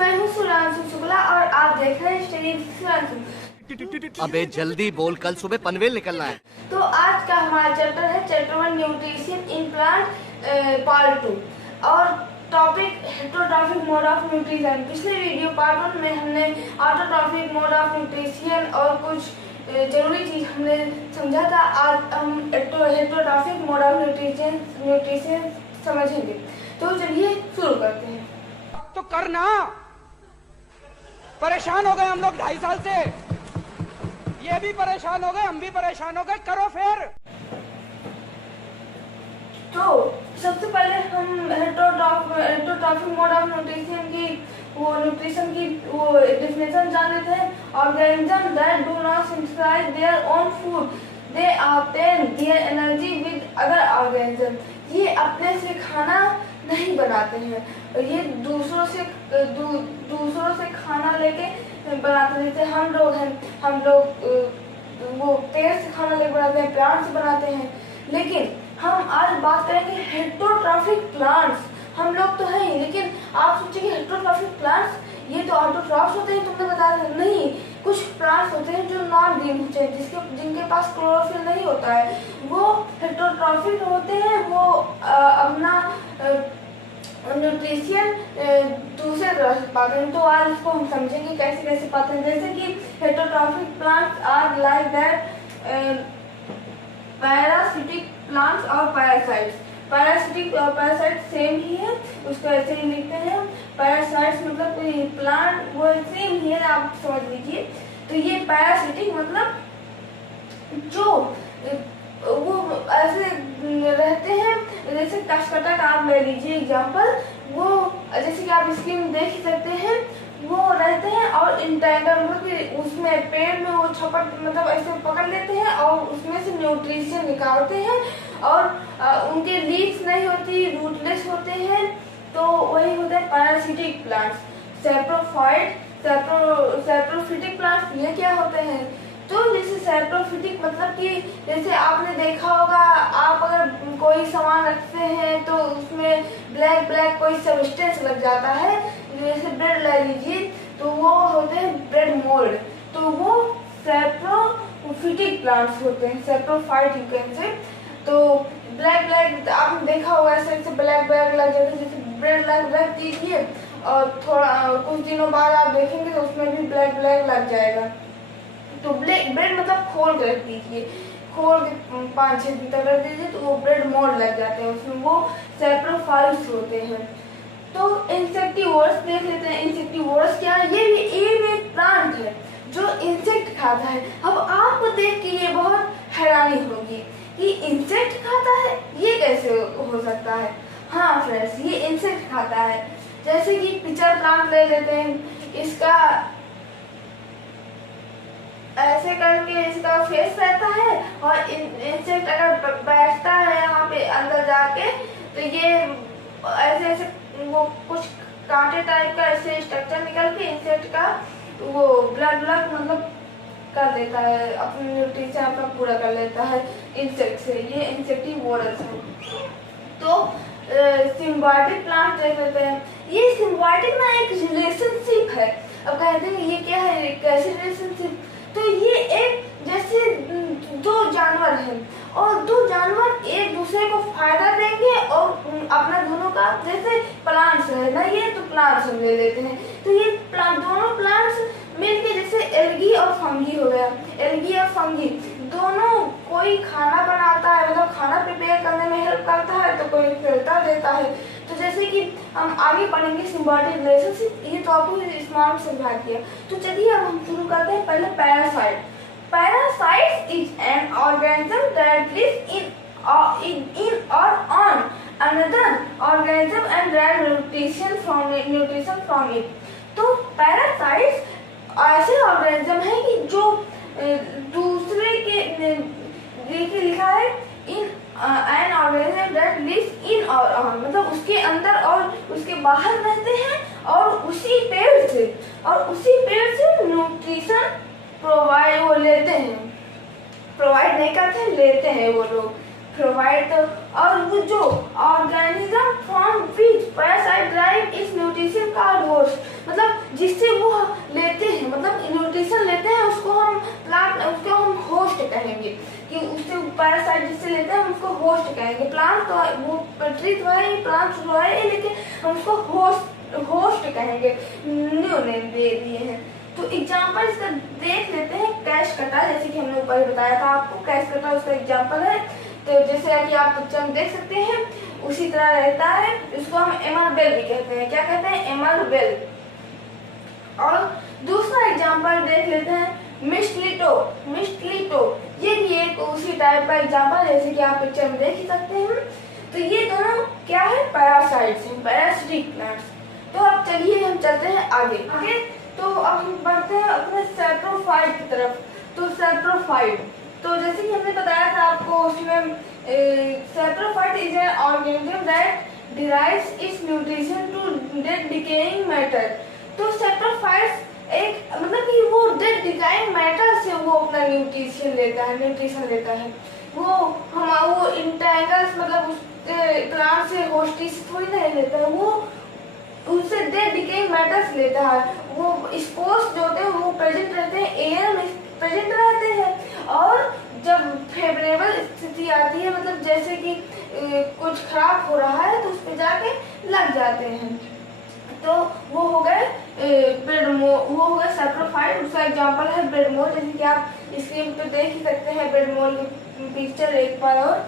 मैं हूँ सुरांशु शुक्ला और आप देख रहे हैं स्टडी सुरांशु। अबे जल्दी बोल, कल सुबह पनवेल निकलना है। तो आज का हमारा चैप्टर है chapter 1 nutrition in plant part 2 और topic heterotrophic mode of nutrition. पिछले वीडियो पार्ट 1 में हमने ऑटोट्रॉफिक मोड ऑफ न्यूट्रिशन और कुछ जरूरी चीज हमने समझा था। आज हम हेटेरोट्रॉफिक मोड ऑफ न्यूट्रिशन समझेंगे। तो चलिए शुरू करते हैं। तो करना, परेशान हो गए हम लोग 2.5 साल से, ये भी परेशान हो गए, हम भी परेशान हो गए, करो फिर। तो सबसे पहले हम हेटेरोट्रॉफिक मोड ऑफ न्यूट्रिशन की डेफिनेशन जान लेते हैं। Organism that do not synthesise their own food, they obtain their energy with other organism. ये अपने से खाना नहीं बनाते हैं, ये दूसरों से खाना लेके बनाते हैं। जैसे हम लोग वो पेड़ से खाना लेके बनाते हैं, प्लांट से बनाते हैं। लेकिन हम आज बात करेंगे हेटेरोट्रॉफिक प्लांट्स। हम लोग तो हैं, लेकिन आप सोचेंगे हेटेरोट्रॉफिक प्लांट्स ये तो ऑटोट्रॉफ्स होते हैं, तुमने बताया नहीं। कुछ प्लांट्स होते हैं जो नॉन ग्रीन होते हैं, जिनके पास क्लोरोफिल नहीं होता है, वो हेटेरोट्रॉफिक होते हैं। वो अपना न्यूट्रिशन दूसरे तरह से पाते हैं। तो आज इसको हम समझेंगे कैसे कैसे पाते हैं। जैसे कि heterotrophic plants are like that parasitic plants और पैरासाइट्स। पैरासिटिक और पैरासाइट सेम ही है, उसको ऐसे ही लिखते हैं। पैरासाइट्स मतलब कोई प्लांट वो सेम ही है, आप समझ लीजिए। तो ये पैरासिटिक मतलब जो वो ऐसे रहते हैं, जैसे कशकटा का आप ले लीजिए एग्जाम्पल। वो जैसे कि आप स्क्रीन में देख ही सकते हैं, वो रहते हैं और इंटेंगल मतलब कि उसमें पेड़ में वो छपट मतलब ऐसे पकड़ लेते हैं और उसमें से न्यूट्रिशन निकालते हैं। और उनके लीव्स नहीं होती, रूटलेस होते हैं। तो वही होता है पैरासिटिक प्लांट्स। सैप्रोफिटिक प्लांट्स ये क्या होते हैं? तो जैसे सैप्रोफिटिक मतलब कि जैसे आपने देखा होगा, आप अगर कोई सामान रखते हैं तो उसमें ब्लैक कोई सब्सटेंस लग जाता है। जैसे ब्रेड ले लीजिए, तो वो होते हैं ब्रेड मोल्ड। तो वो सैप्रोफिटिक प्लांट्स होते हैं, सैप्रोफाइट यू कैन से। तो ब्लैक आपने देखा होगा, ऐसे ब्लैक लग जाता है। जैसे ब्रेड रख दीजिए और थोड़ा कुछ दिनों बाद आप देखेंगे तो उसमें भी ब्लैक लग जाएगा। तो ब्रेड मतलब खोल के रख दीजिए, खोल के 5-6 दिन तक रख दीजिए, तो वो ब्रेड मोल्ड लग जाते हैं, उसमें वो सैप्रोफाइट्स होते हैं। तो इंसेक्टिवोर्स देख लेते हैं। इंसेक्टिवोर्स क्या है? ये भी एक प्लांट है जो इंसेक्ट खाता है। अब आपको देख के ये बहुत हैरानी होगी कि इंसेक्ट खाता है, ये कैसे हो सकता है? हाँ फ्रेंड्स, ये इंसेक्ट खाता है। जैसे कि पिचर प्लांट ले लेते हैं, इसका ऐसे करके इसका फेस रहता है और इंसेक्ट अगर बैठता है यहाँ पे अंदर जाके, तो ये ऐसे वो कुछ कांटे टाइप का ऐसे स्ट्रक्चर निकल के इंसेक्ट का वो ब्लड मतलब कर लेता है, अपने न्यूट्रिशन अपना पूरा कर लेता है इंसेक्ट से। ये इंसेक्टिवोरस है। तो सिम्बायोटिक प्लांट देख लेते हैं। ये सिम्बायोटिक ना एक रिलेशनशिप है। अब कहते हैं ये क्या है, कैसे रिलेशनशिप? तो ये एक जैसे दो जानवर हैं और दो जानवर एक दूसरे को फायदा देंगे और अपना दोनों का, जैसे प्लांट्स है ना, ये तो प्लांट्स हम ले लेते हैं। तो ये दोनों प्लांट्स मिलके जैसे एल्गी और फंगी हो गया। एल्गी और फंगी दोनों, कोई खाना बनाता है मतलब खाना प्रिपेयर करने में हेल्प करता है, तो कोई फिल्टर देता है। तो जैसे कि हम आगे पढ़ेंगे सिम्बायोटिक रिलेशनशिप, ये तो आपको स्मार्ट समझा दिया। तो चलिए अब हम शुरू करते हैं। पहले parasite. Parasite is an organism that lives in or on another organism and derive nutrition from it। तो पैरासाइट्स ऐसे ऑर्गेनिज्म है कि जो दूसरे के लिखा है in an organism that lives in और ऑन, मतलब उसके अंदर और उसके बाहर रहते हैं और उसी पेड़ से न्यूट्रिशन प्रोवाइड वो लेते हैं। प्रोवाइड नहीं करते, लेते हैं वो लोग प्रोवाइड। और वो जो organism from which parasite drive इस न्यूट्रिशन का होस्ट, मतलब जिससे वो लेते हैं, मतलब न्यूट्रिशन लेते हैं, उसको हम होस्ट कहेंगे, कि उससे पैरासाइट जिससे लेते हैं हम उसको होस्ट कहेंगे। प्लांट तो वो ट्री तो है, प्लांट तो है, लेकिन हम उसको होस्ट कहेंगे, न्यू नेम दे दिए हैं। तो एग्जाम्पल इसका देख लेते हैं। कैश कटा, जैसे कि हमने ऊपर बताया था आपको, कैश कटा उसका एग्जाम्पल है। तो जैसे कि आप पिक्चर में देख सकते हैं उसी तरह रहता है। इसको हम एमर बेल भी कहते हैं। क्या कहते हैं? एमर बेल। और दूसरा एग्जाम्पल देख लेते हैं, मिस्टलीटो। ये भी एक उसी टाइप का एग्जाम्पल, जैसे कि आप पिक्चर में देख ही सकते हैं। तो ये दोनों क्या है? पैरासाइट्स हैं, पैरासिटिक प्लांट्स। तो अब चलिए हम चलते हैं आगे। तो अब हम बढ़ते हैं अपने सैप्रोफाइट की तरफ। तो सैप्रोफाइट, तो जैसे कि हमने बताया था आपको उसमें, saprophyte is an organism that derives its nutrition to dead decaying matter. तो सैप्रोफाइट्स एक, मतलब कि वो डेड डिकेइंग मैटर से वो अपना न्यूट्रिशन लेता है। वो इंटैंगल्स, मतलब प्लांट से होस्टिस थोड़ी नहीं लेता है, वो उससे डेड डिकेइंग मैटर्स लेता है। वो स्पोर्स जो होते हैं वो प्रेजेंट रहते हैं, एयर में प्रेजेंट रहते हैं, और जब फेवरेबल स्थिति आती है, मतलब जैसे कि कुछ खराब हो रहा है, तो उस पर जाके लग जाते हैं। तो वो हो गए वो हो गए सैप्रोफाइट। उसका एग्जांपल है ब्रेड मोल्ड, जैसे कि आप स्क्रीन पे देख ही सकते हैं ब्रेड मोल्ड की पिक्चर एक बार और।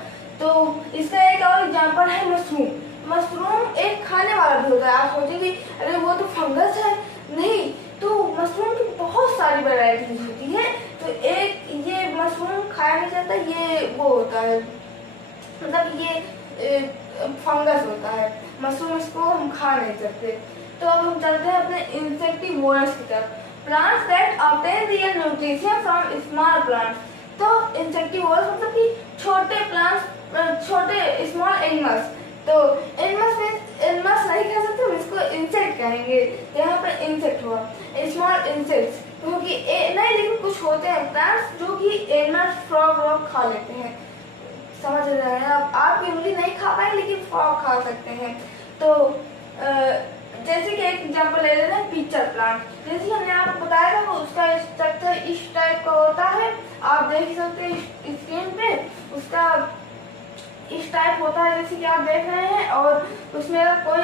तो इसका एक और एग्जांपल है मशरूम एक खाने वाला भी होता है। आप सोचेंगे अरे वो तो फंगस है, नहीं, तो मशरूम की बहुत सारी वैरायटीज होती है। तो एक ये मशरूम खाया नहीं जाता, ये वो होता है, मतलब ये फंगस होता है मशरूम, इसको हम खा नहीं सकते। तो अब हम चलते हैं अपने इंसेक्टिवोरस की तरफ। Plants that obtain their nutrition from small plants. तो इंसेक्टिवोरस मतलब कि छोटे प्लांट्स, छोटे स्मॉल एनिमल्स। तो एनिमल्स नहीं कह सकते, हम इसको इंसेक्ट कहेंगे। यहाँ पर इंसेक्ट हुआ, स्मॉल इंसेक्ट्स, क्योंकि नहीं, लेकिन कुछ होते हैं प्लांट्स जो कि एनिमल्स फ्रॉग खा लेते हैं। समझ रहे हैं आप इमली नहीं खा पाए, लेकिन फ्रॉग खा सकते हैं। तो जैसे कि एक एग्जांपल ले लेते हैं पिक्चर प्लांट। जैसे हमने आपको बताया था, उसका स्ट्रक्चर इस टाइप का होता है, आप देख सकते हैं स्क्रीन पे। उसका इस टाइप होता है जैसे कि आप देख रहे हैं, और उसमें अगर कोई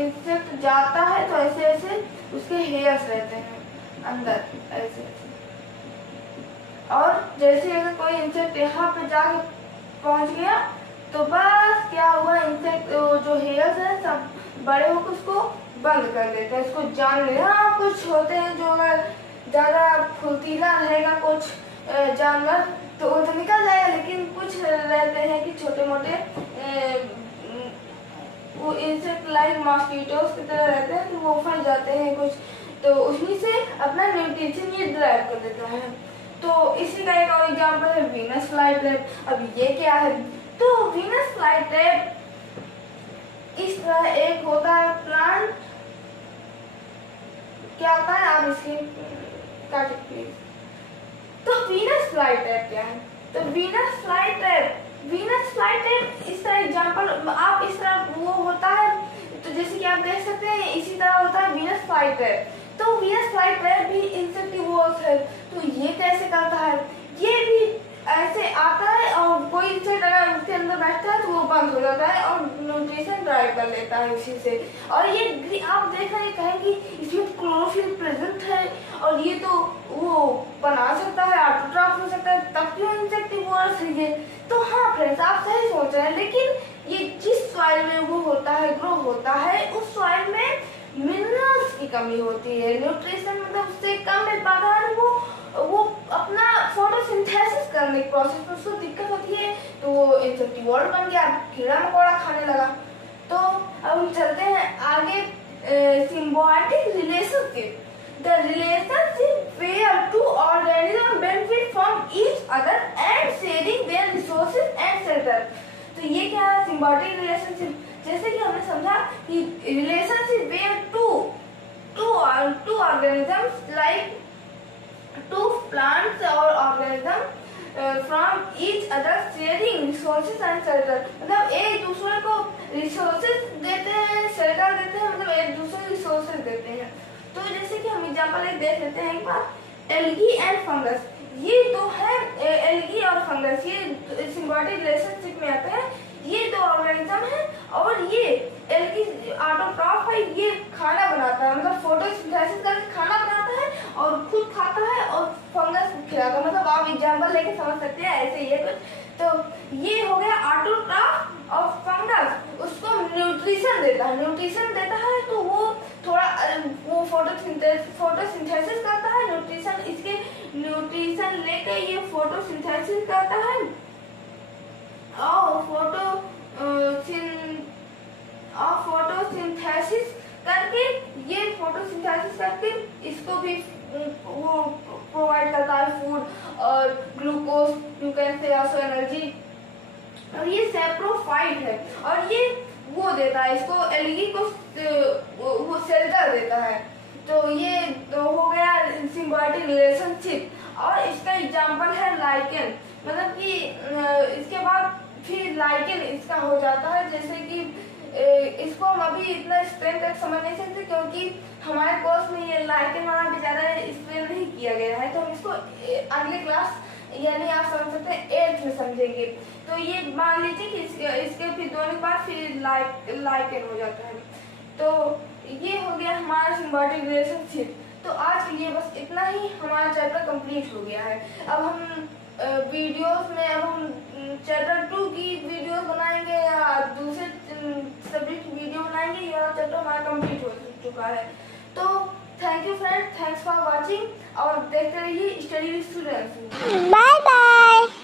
इंसेक्ट जाता है तो ऐसे ऐसे उसके हेयर्स रहते हैं अंदर, ऐसे। और जैसे अगर कोई इंसेक्ट यहाँ पे जाके पहुंच गया, तो बस क्या हुआ, इंसेक्ट जो हेयर्स हैं सब बड़े होकर उसको बंद कर देते हैं, उसको जान ले। हाँ, कुछ होते हैं जो अगर ज़्यादा फुर्तीला रहेगा कुछ जानवर, तो वो तो निकल जाएगा, लेकिन कुछ रहते हैं कि छोटे मोटे वो इंसेक्ट लाइक मॉस्किटोस की तरह रहते हैं, तो वो फंस जाते हैं कुछ, तो उन्हीं से अपना न्यूट्रिशन ये ड्राइव कर देता है। तो इसी का एक और एग्जांपल है वीनस फ्लाईट्रैप। अब ये क्या है? तो वीनस फ्लाईट्रैप इस तरह एक होता है प्लांट, क्या होता है, आप इसकी काट प्लीज। तो वीनस फ्लाईट्रैप क्या है? तो वीनस फ्लाईट्रैप इस तरह एग्जांपल, आप इस तरह वो होता है, तो जैसे कि आप देख सकते हैं इसी तरह होता है वीनस फ्लाईट्रैप। तो वीनस फ्लाईट्रैप भी इंसेक्टिवोरस है। तो ये कैसे करता है? ये भी ऐसे आता है, और कोई इंसेक्ट अगर उसके अंदर बैठता है तो वो बंद हो जाता है और न्यूट्रिशन ड्राइव कर लेता है उसी से। और ये आप देख रहे हैं कहेंगे इसमें क्लोरोफिल प्रेजेंट है, और ये तो वो बना सकता है, ऑटोट्रॉफ हो सकता है, तब क्यों इंसेक्टिवोरस है ये? तो हाँ फ्रेंड्स, आप सही सोच रहे हैं, लेकिन ये जिस सॉइल में वो होता है, ग्रो होता है, उस सॉइल में मिनरल्स की कमी होती है, न्यूट्रिशन मतलब उससे कम मिल पाता है, वो अपना फोटोसिंथेसिस करने के प्रोसेस में उसको दिक्कत होती है, तो वो इंसेक्टिवोरस बन गया, कीड़ा मकोड़ा खाने लगा। तो अब हम चलते हैं आगे, symbiotic relationship. The relationship where two organisms benefit from each other and sharing their resources and shelter। तो ये क्या है सिम्बायोटिक रिलेशनशिप? जैसे कि हमने समझा कि relationship where two organisms like two plants or organism from each other sharing resources and shelter। मतलब एक दूसरे को रिसोर्सेज देते हैं, शेल्टर देते हैं, मतलब एक दूसरे को रिसोर्सेज देते हैं। तो जैसे कि हम एग्जांपल एक देख लेते हैं एक बार, एल्गी एंड फंगस। ये तो है एल्गी और फंगस, ये सिम्बायोटिक रिलेशनशिप में आते हैं। ये दो ऑर्गेनिज्म है और ये एल्गी ऑटोट्रॉफ है, ये खाना बनाता है, मतलब फोटोसिंथेसिस करके खाना बनाता है और खुद खाता है और फंगस को खिलाता है। मतलब आप एग्जांपल लेके समझ सकते हैं, ऐसे ही है कुछ। तो ये हो गया ऑटोट्रॉफ और फंगस उसको न्यूट्रिशन देता है, तो वो थोड़ा वो फोटोसिंथेसिस करता है, न्यूट्रिशन लेके ये फोटोसिंथेसिस करता है और फोटोसिंथेसिस करके इसको भी वो प्रोवाइड करता है फूड और glucose, you can say also energy. और ये सैप्रोफाइट है और ये वो देता है इसको, एल्गी को वो शेल्टर देता है। तो ये तो हो गया सिम्बायोटिक रिलेशनशिप। और इसका एग्जांपल है लाइकेन, मतलब कि इसके बाद फिर लाइकेन इसका हो जाता है। जैसे कि इसको हम अभी इतना एक्सप्लेन कर समझ नहीं सकते क्योंकि हमारे कोर्स में ये लाइकेन वाला भी ज़्यादा एक्सप्लेन नहीं किया गया है, तो हम इसको अगले क्लास यानी आप समझ सकते हैं 8th में समझेंगे। तो ये मान लीजिए कि इसके फिर दोनों के बाद फिर लाइकेन हो जाता है। तो ये हो गया हमारा सिम्बायोटिक रिलेशनशिप। तो आज के लिए बस इतना ही, हमारा चैप्टर कंप्लीट हो गया है। अब हम वीडियोस में अब हम चैप्टर 2 की वीडियोस बनाएंगे या दूसरे सब्जेक्ट की वीडियो बनाएंगे। ये वाला चैप्टर हमारा कंप्लीट हो चुका है। तो thank you friends, thanks for watching और देखते रहिए study with students. Bye bye.